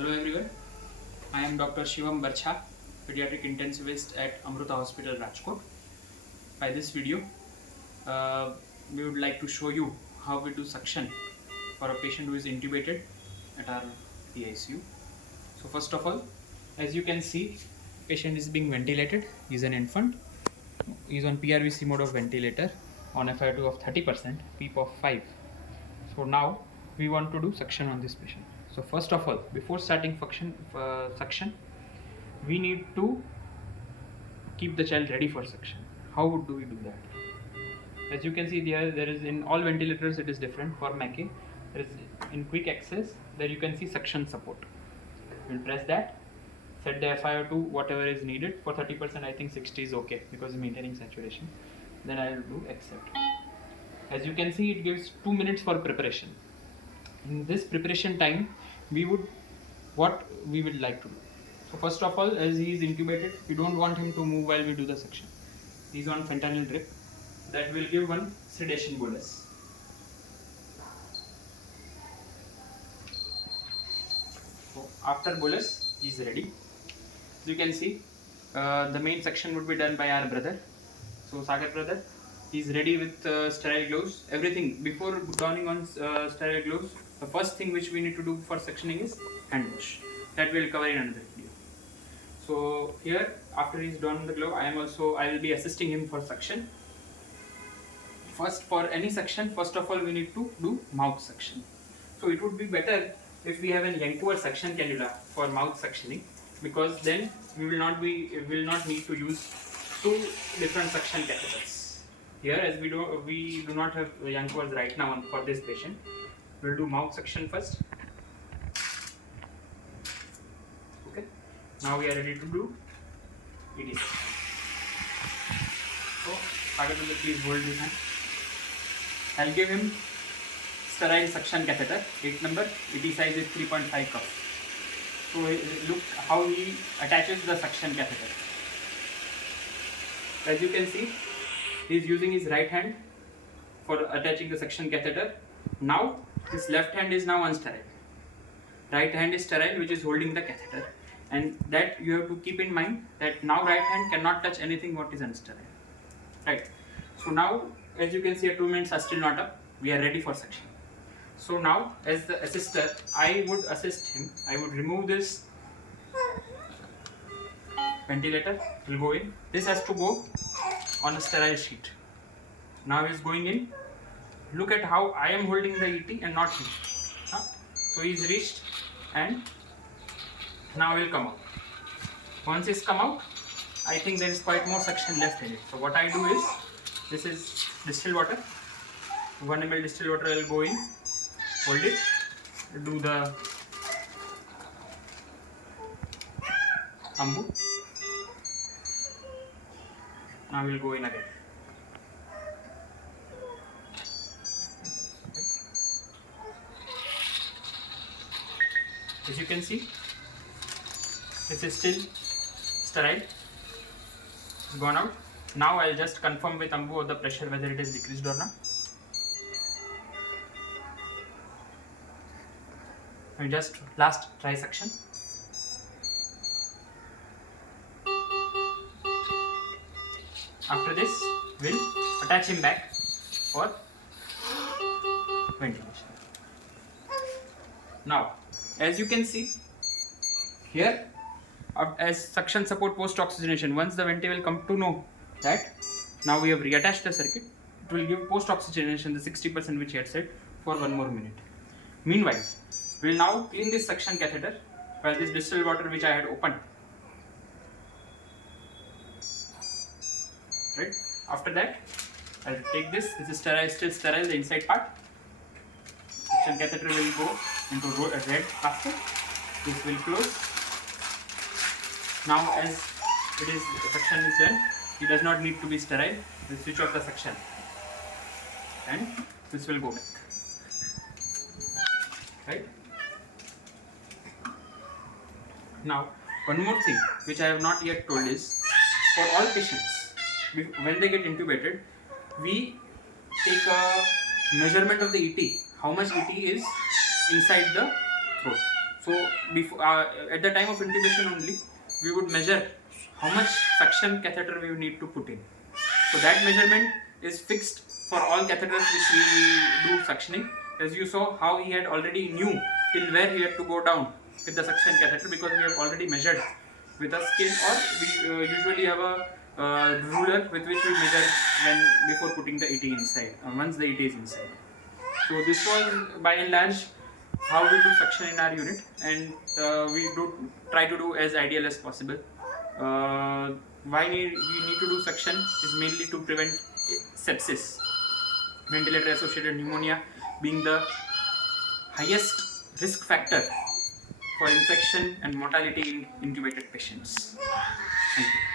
Hello everyone, I am Dr. Shivam Barcha, pediatric intensivist at Amruta Hospital, Rajkot. By this video, we would like to show you how we do suction for a patient who is intubated at our PICU. So first of all, as you can see, patient is being ventilated. He is an infant. He is on PRVC mode of ventilator on FiO2 of 30%, PEEP of 5. So now we want to do suction on this patient. So first of all, before starting suction, we need to keep the child ready for suction. How do we do that? As you can see there is in all ventilators it is different. For Mackay, there is in quick access there you can see suction support. We'll press that, set the FiO2 whatever is needed. For 30% I think 60 is okay because maintaining saturation. Then I will do accept. As you can see, it gives 2 minutes for preparation. In this preparation time, what we would like to do. So first of all, as he is intubated, we don't want him to move while we do the suction. He is on fentanyl drip. That will give one sedation bolus. So after bolus, he is ready. As you can see, the main suction would be done by our brother. So Sagar brother, he is ready with sterile gloves. Everything before donning on sterile gloves, the first thing which we need to do for suctioning is hand wash. That we will cover in another video. So here, after he is donned the glove, I will be assisting him for suction. First, for any suction, first of all we need to do mouth suction. So it would be better if we have an Yankover suction cannula for mouth suctioning, because then we will not need to use two different suction catheters. Here, as we do not have Yankovers right now for this patient, we'll do mouth suction first. Okay. Now we are ready to do ED suction. So, Sagar, please hold this hand. I'll give him sterile suction catheter, 8 number. ED size is 3.5 cup. So look how he attaches the suction catheter. As you can see, he is using his right hand for attaching the suction catheter. Now his left hand is now unsterile. Right hand is sterile, which is holding the catheter, and that you have to keep in mind that now right hand cannot touch anything what is unsterile. Right. So now, as you can see, 2 minutes are still not up. We are ready for suction. So now, as the assister, I would assist him. I would remove this ventilator. Will go in. This has to go on a sterile sheet. Now he is going in. Look at how I am holding the ET and not him. So he is reached, and now he will come out. Once he has come out, I think there is quite more suction left in it. So what I do is, this is distilled water. 1 ml distilled water I will go in, hold it, do the ambu. Now we will go in again. As you can see, this is still sterile. It's gone out. Now I'll just confirm with ambu or the pressure whether it is decreased or not. And just last try suction. After this, we'll attach him back for ventilation. Now, as you can see here, as suction support post oxygenation, once the venti will come to know that now we have reattached the circuit, it will give post oxygenation the 60% which I had said for 1 more minute. Meanwhile, we will now clean this suction catheter by this distilled water which I had opened. Right. After that, I will take this. This is sterile, still sterile, the inside part. Suction catheter will go into a red plastic. This will close. Now, as the suction is done, it does not need to be sterile. We will switch off the suction, and this will go back. Right. Now, one more thing which I have not yet told is, for all patients, when they get intubated, we take a measurement of the ET, how much ET is inside the throat. So So before, at the time of intubation only, we would measure how much suction catheter we need to put in. So that measurement is fixed for all catheters which we do suctioning. As you saw how he had already knew till where he had to go down with the suction catheter, because we have already measured with a scale, or we usually have a ruler with which we measure when before putting the ET inside, once the ET is inside. So this was by and large how we do suction in our unit, and we do try to do as ideal as possible. Why we need to do suction is mainly to prevent sepsis, ventilator associated pneumonia being the highest risk factor for infection and mortality in intubated patients. Thank you.